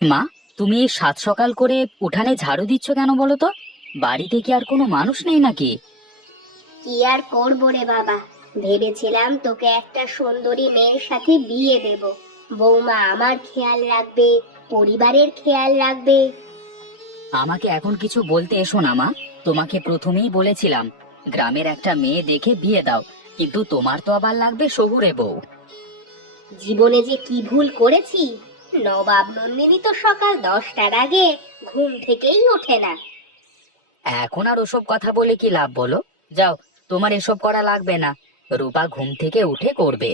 মা, তুমি এই সাত সকাল করে উঠানে ঝাড়ু দিচ্ছ কেন বলো তো? বাড়িতে কি আর কোনো মানুষ নেই নাকি? কি আর করবো রে বাবা, ভেবেছিলাম তোকে একটা সুন্দরী মেয়ের সাথে বিয়ে দেব। বৌমা আমার খেয়াল রাখবে, পরিবারের খেয়াল রাখবে। আমাকে এখন কিছু বলতে এসো না মা। তোমাকে প্রথমেই বলেছিলাম গ্রামের একটা মেয়ে দেখে বিয়ে দাও, কিন্তু তোমার তো আবার লাগবে শহুরে বউ। জীবনে যে কি ভুল করেছি! নবাব নন্দিনী তো সকাল 10টার আগে ঘুম থেকেই ওঠে না। এখন আর ওসব কথা বলে কি লাভ বলো? যাও, তোমার এসব করা লাগবে না। রূপা ঘুম থেকে উঠে করবে।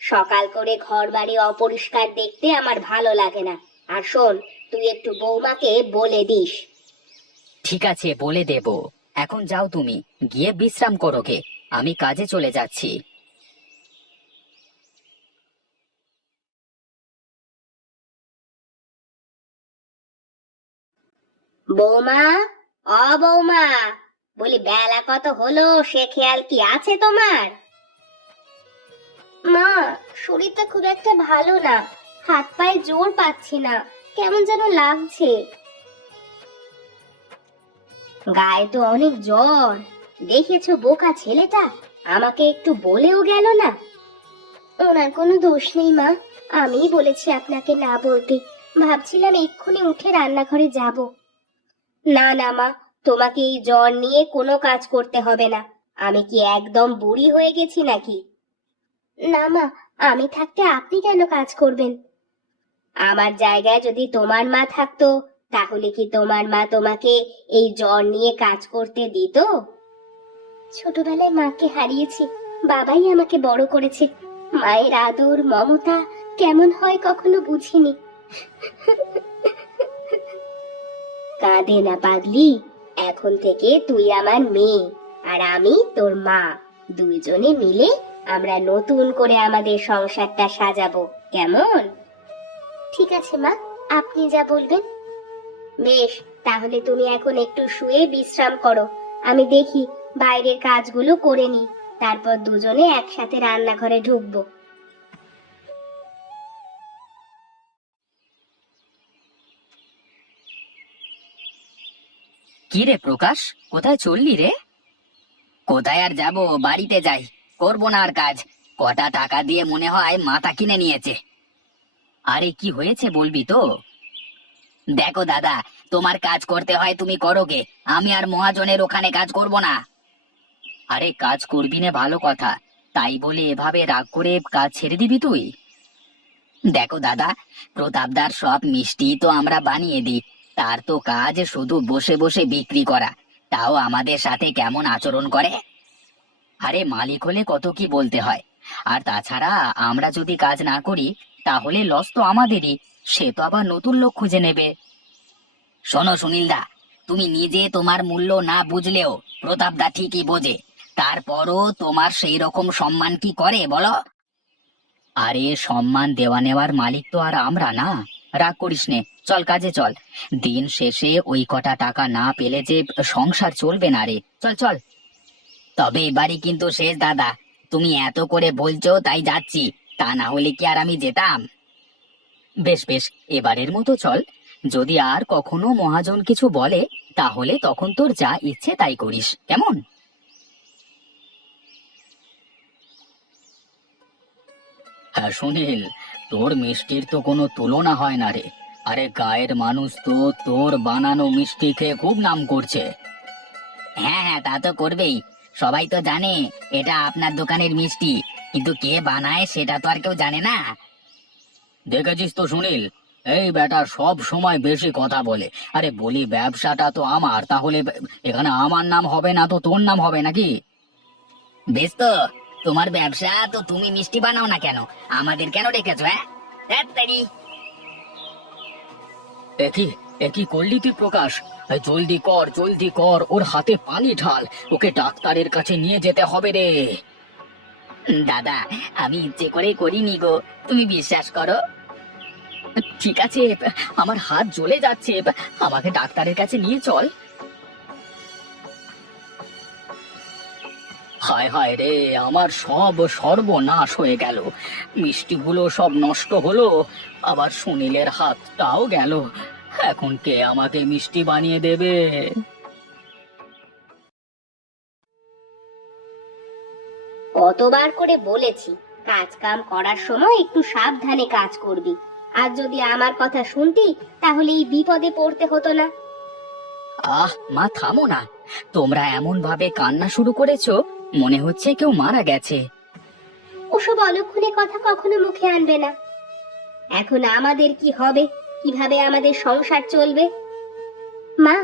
সকাল করে ঘর বাড়ি অপরিষ্কার দেখতে আমার ভালো লাগে না। আর শোন, তুই একটু বৌমাকে বলে দিস। ঠিক আছে, বলে দেব। এখন যাও তুমি, গিয়ে বিশ্রাম করো গে। আমি কাজে চলে যাচ্ছি। বৌমা, বৌমা, বলি বেলা কত হলো সে খেয়াল কি আছে তোমার? মা, শরীরটা খুব একটা ভালো না, হাত পায়ে জোর পাচ্ছি না, কেমন যেন লাগছে। গায়ে তো অনেক জ্বর। দেখেছো বোকা ছেলেটা, আমাকে একটু বলেও গেল না। ওনার কোনো দোষ নেই মা, আমিই বলেছি আপনাকে না বলতে। ভাবছিলাম এক্ষুনি উঠে রান্নাঘরে যাব। না না মা, তোমাকে এই জ্বর নিয়ে কোনো কাজ করতে হবে না। আমি কি একদম বুড়ি হয়ে গেছি নাকি? না মা, আমি থাকতে আপনি কেন কাজ করবেন? আমার জায়গায় যদি তোমার মা থাকতো, তাহলে কি তোমার মা তোমাকে এই জ্বর নিয়ে কাজ করতে দিত? ছোটবেলায় মাকে হারিয়েছি, বাবাই আমাকে বড় করেছে। মায়ের আদর মমতা কেমন হয় কখনো বুঝিনি। কাঁদে না পাগলি, এখন থেকে তুই আমার মেয়ে আর আমি তোর মা। দুইজনে মিলে আমরা নতুন করে আমাদের সংসারটা সাজাবো, কেমন? ঠিক আছে মা, আপনি যা বলবেন। বেশ, তাহলে তুমি এখন একটু শুয়ে বিশ্রাম করো। আমি দেখি বাইরের কাজগুলো করে নি, তারপর দুজনে একসাথে রান্নাঘরে ঢুকবো। কি রে প্রকাশ, কোথায় চললি রে? কোথায় আর যাব, বাড়িতে যাই। করবো না আর কাজ। কটা টাকা দিয়ে মনে হয় মাথা কিনে নিয়েছে। আরে কি হয়েছে বলবি তো? দেখো দাদা, তোমার কাজ করতে হয় তুমি করো গে। আমি আর মহাজনের ওখানে কাজ করব না। আরে কাজ করবি না ভালো কথা, তাই বলে এভাবে রাগ করে কাজ ছেড়ে দিবি তুই? দেখো দাদা, প্রতাপদার সব মিষ্টি তো আমরা বানিয়ে দিই। তার তো কাজ শুধু বসে বসে বিক্রি করা, তাও আমাদের সাথে কেমন আচরণ করে। আরে মালিক হলে কত কি বলতে হয়। আর তাছাড়া আমরা যদি কাজ না করি, তাহলে লস তো আমাদেরই। সে তো আবার নতুন লোক খুঁজে নেবে। শোনো সুনীলদা, তুমি নিজে তোমার মূল্য না বুঝলেও প্রতাপদা ঠিকই বোঝে। তারপরও তোমার সেই রকম সম্মান কি করে বলো? আরে সম্মান দেওয়া নেওয়ার মালিক তো আর আমরা না। রাগ করিস নে, চল কাজে চল। দিন শেষে ওই কটা টাকা না পেলে যে সংসার চলবে না রে, চল চল। তবে এবারই কিন্তু শেষ দাদা, তুমি এত করে বলছো তাই যাচ্ছি, তা না হলে কি আর আমি যেতাম? বেশ বেশ, এবারের মতো চল। যদি আর কখনো মহাজন কিছু বলে, তাহলে তখন তোর যা ইচ্ছে তাই করিস, কেমন? হ্যাঁ সুনীল, তোর মিষ্টির তো কোনো তুলনা হয় না রে। আরে গায়ের মানুষ তো তোর বানানো মিষ্টি খেয়ে খুব নাম করছে। হ্যাঁ হ্যাঁ, তা তো করবেই। সবাই তো জানে এটা আপনার দোকানের মিষ্টি, কিন্তু কে বানায় সেটা তো আর কেউ জানে না। দেখেছিস তো সুনীল, এই বেটা সব সময় বেশি কথা বলে। আরে বলি ব্যবসাটা তো আমার, তাহলে এখানে আমার নাম হবে না তো তোর নাম হবে নাকি? বেশ তো, তোমার ব্যবসা তো তুমি মিষ্টি বানাও না কেন? আমাদের কেন ডেকেছো? হ্যাঁ, ধ্যাত্তেরি। একই একই করলি তুই প্রকাশ? এই জলদি কর জলদি কর, ওর হাতে পানি ঢাল। ওকে ডাক্তারের কাছে নিয়ে যেতে হবে রে। দাদা, আমি ইচ্ছে করে করিনি গো, তুমি বিশ্বাস করো। ঠিক আছে, আমার হাত জ্বলে যাচ্ছে, আমাকে ডাক্তারের কাছে নিয়ে চল। হায় হায় রে, আমার সব সর্বনাশ হয়ে গেল। মিষ্টিগুলো সব নষ্ট হলো, আবার সুনীলের হাতটাও গেল। এখন কে আমাকে মিষ্টি বানিয়ে দেবে? কতবার করে বলেছি কাজ কাম করার সময় একটু সাবধানে কাজ করবি। আর যদি আমার কথা শুনতি তাহলে এই বিপদে পড়তে হতো না। মা থামো না, তোমরা এমন ভাবে কান্না শুরু করেছো, মনে হচ্ছে কেউ মারা গেছে। ওসব অলক্ষণে কথা কখনো মুখে আনবে না। এখন আমাদের কি হবে, কিভাবে আমাদের সংসার চলবে? মা,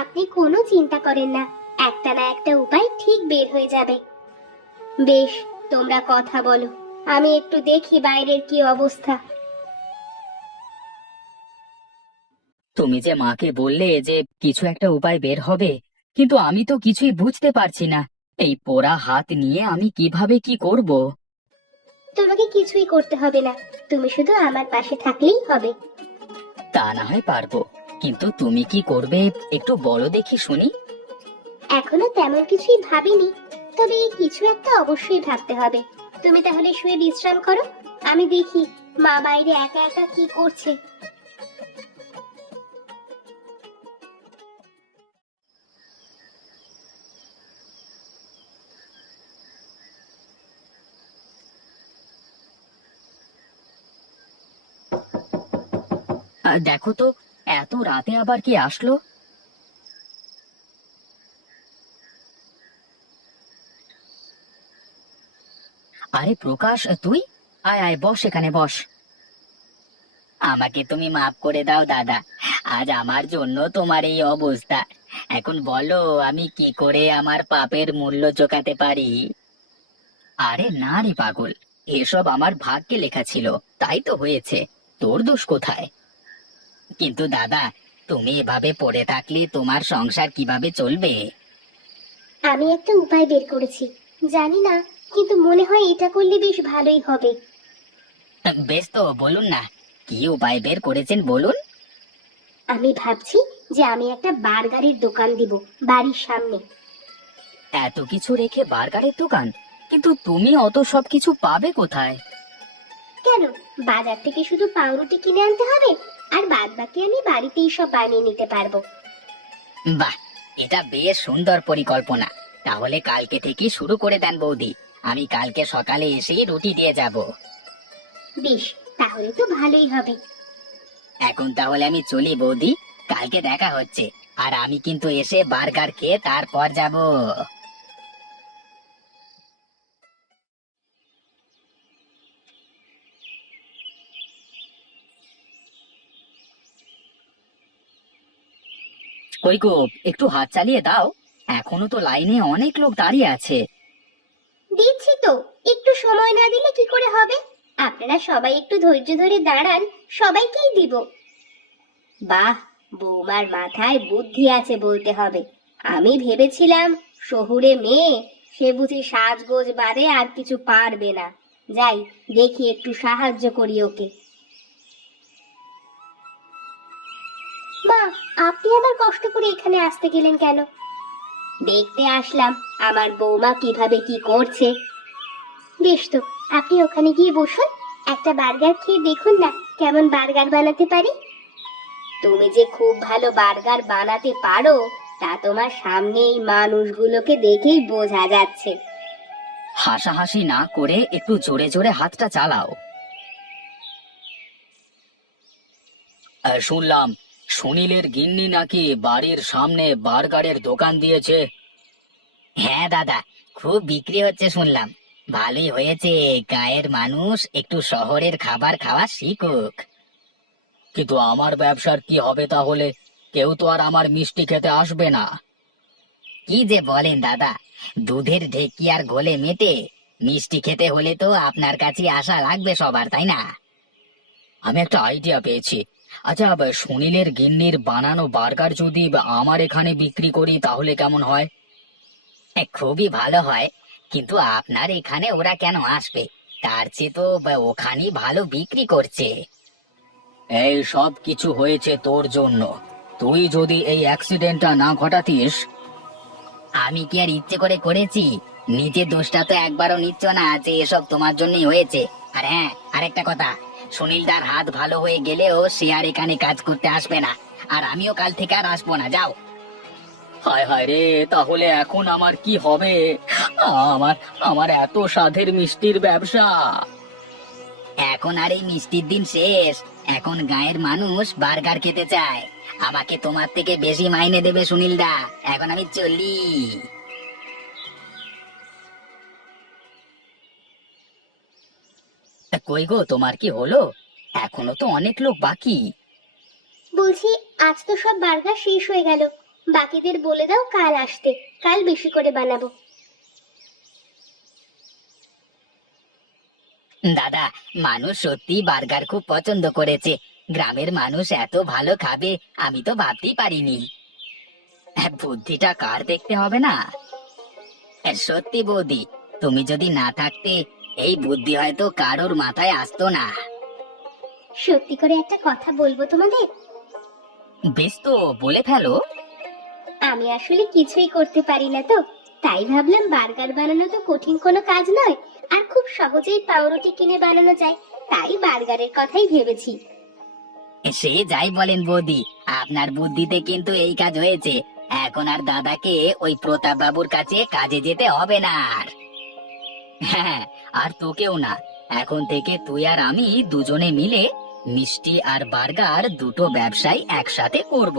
আপনি কোনো চিন্তা করেন না, একটা না একটা উপায় ঠিক বের হয়ে যাবে। বেশ, তোমরা কথা বলো, আমি একটু দেখি বাইরের কি অবস্থা। তুমি যে মাকে বললে যে কিছু একটা উপায় বের হবে, কিন্তু আমি তো কিছুই বুঝতে পারছি না। এই পোড়া হাত নিয়ে আমি কিভাবে কি করব? তোমাকে কিছুই করতে হবে না, তুমি শুধু আমার পাশে থাকলেই হবে। তা না হয় পারবো, কিন্তু তুমি কি করবে একটু বলো দেখি শুনি। এখনো তেমন কিছুই ভাবিনি, তবে কিছু একটা অবশ্যই ভাবতে হবে। তুমি তাহলে শুয়ে বিশ্রাম করো, আমি দেখি মা বাইরে একা একা কি করছে। দেখো তো, এত রাতে আবার কি আসলো? আরে প্রকাশ, তুই আয় আয়, বস এখানে বস। আমাকে তুমি মাফ করে দাও দাদা, আজ আমার জন্য তোমার এই অবস্থা। এখন বলো আমি কি করে আমার পাপের মূল্য চোকাতে পারি? আরে না রে পাগল, এসব আমার ভাগ্যে লেখা ছিল, তাই তো হয়েছে। তোর দোষ কোথায়? কিন্তু দাদা, তুমি এভাবে পড়ে থাকলে তোমার সংসার কিভাবে চলবে? আমি একটা উপায় বের করেছি, জানি না, কিন্তু মনে হয় এটা করলে বেশ ভালোই হবে। বেশ, তো বলুন না, কি উপায় বের করেছেন বলুন। আমি ভাবছি যে আমি একটা বার্গারের দোকান দিব বাড়ির সামনে। এত কিছু রেখে বার্গারের দোকান? কিন্তু তুমি অত সব কিছু পাবে কোথায়? কেন, বাজার থেকে শুধু পাউরুটি কিনে আনতে হবে, আর বাদ বাকি আমি বাড়িতেই সব বানিয়ে নিতে পারবো। বাহ, এটা বেশ সুন্দর পরিকল্পনা। তাহলে কালকে থেকে শুরু করে দেন বৌদি, আমি কালকে সকালে এসেই রুটি দিয়ে যাব। বেশ, তাহলে তো ভালোই হবে। এখন তাহলে আমি চলি বৌদি, কালকে দেখা হচ্ছে। আর আমি কিন্তু এসে বার্গার খেয়ে তারপর যাব। কই গো, একটু হাত চালিয়ে দাও, এখনো তো লাইনে অনেক লোক দাঁড়িয়ে আছে। দিচ্ছি তো, একটু সময় না দিলে কি করে হবে? আপনারা সবাই একটু ধৈর্য ধরে দাঁড়ান, সবাইকেই দিব। বাহ, বৌমার মাথায় বুদ্ধি আছে বলতে হবে। আমি ভেবেছিলাম শহুরে মেয়ে, সে বুঝি সাজগোজ বাদে আর কিছু পারবে না। যাই, দেখি একটু সাহায্য করি ওকে। মা, আপনি আবার কষ্ট করে এখানে আসতে গেলেন কেন? দেখতে আসলাম আমার বৌমা কিভাবে কি করছে। বেশ তো, আপনি ওখানে গিয়ে বসুন, একটা বার্গার খেয়ে দেখুন না কেমন বার্গার বানাতে পারি। তুমি যে খুব ভালো বার্গার বানাতে পারো তা তোমার সামনে এই মানুষগুলোকে দেখেই বোঝা যাচ্ছে। হাসাহাসি না করে একটু জোরে জোরে হাতটা চালাও। শুনলাম সুনীলের গিন্নি নাকি বাড়ির সামনে বার্গারের দোকান দিয়েছে। হ্যাঁ দাদা, খুব বিক্রি হচ্ছে শুনলাম। ভালোই হয়েছে, গায়ের মানুষ একটু শহরের খাবার খাওয়া শিখুক। কিন্তু আমার ব্যবসার কি হবে তাহলে? কেউ তো আর আমার মিষ্টি খেতে আসবে না। কি যে বলেন দাদা, দুধের ঢেকি আর ঘোলে মেটে, মিষ্টি খেতে হলে তো আপনার কাছে আসা লাগবে সবার, তাই না? আমি একটা আইডিয়া পেয়েছি। আচ্ছা, সুনীলের গিন্নির বানানো বার্গার যদি আমার এখানে বিক্রি করি তাহলে কেমন হয়? খুবই ভালো হয়, কিন্তু আপনার এখানে ওরা কেন আসবে? তার চেয়ে তো ওখানেই ভালো বিক্রি করছে। এই সব কিছু হয়েছে তোর জন্য। তুই যদি এই অ্যাক্সিডেন্টটা না ঘটাতিস। আমি কি আর ইচ্ছে করে করেছি? নিজের দোষটা তো একবারও নিচ্ছ না যে এসব তোমার জন্যই হয়েছে। আর হ্যাঁ, আরেকটা কথা, সুনীলদার হাত ভালো হয়ে গেলেও সে আর এখানে কাজ করতে আসবে না, আর আমিও কাল থেকে আর আসবো না। যাও। হায় হায় রে, তাহলে এখন আমার কি হবে? আমার আমার এত স্বাদের মিষ্টির ব্যবসা। এখন আর এই মিষ্টির দিন শেষ। এখন গায়ের মানুষ বার্গার খেতে চায়। আমাকে তোমার থেকে বেশি মাইনে দেবে সুনীলদা। এখন আমি চলি। তা কই গো, তোমার কি হলো? এখনো তো অনেক লোক বাকি। বলছি, আজ তো সব বার্গার শেষ হয়ে গেল। বাকিদের বলে দাও কাল আসতে, কাল বেশি করে বানাবো। দাদা, মানুষ সত্যি বার্গার খুব পছন্দ করেছে। গ্রামের মানুষ এত ভালো খাবে আমি তো ভাবতেই পারিনি। বুদ্ধিটা কার দেখতে হবে না? সত্যি বৌদি, তুমি যদি না থাকতে এই বুদ্ধি হয়তো কারোর মাথায় আসতো না। সত্যি করে একটা কথা বলবো তোমাদের? বেশ, তো বলে ফেলো। আমি আসলে কিছুই করতে পারি না তো, তাই ভাবলাম বার্গার বানানো তো কঠিন কোনো কাজ নয়, আর খুব সহজেই পাউরুটি কিনে বানানো যায়, তাই বার্গারের কথাই ভেবেছি। সে যাই বলেন বৌদি, আপনার বুদ্ধিতে কিন্তু এই কাজ হয়েছে। এখন আর দাদাকে ওই প্রতাপ বাবুর কাছে কাজে যেতে হবে না আর। হ্যাঁ, আর তোকেও না। এখন থেকে তুই আর আমি দুজনে মিলে মিষ্টি আর বার্গার দুটো ব্যবসায় একসাথে করব।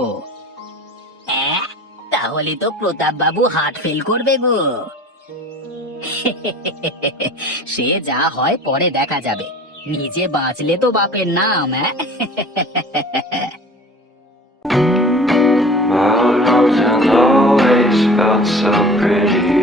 তাহলে তো প্রতাপ বাবু হার্ট ফেল করবে গো। সে যা হয় পরে দেখা যাবে। নিজে বাঁচলে তো বাপের নাম। My world hasn't always felt so pretty.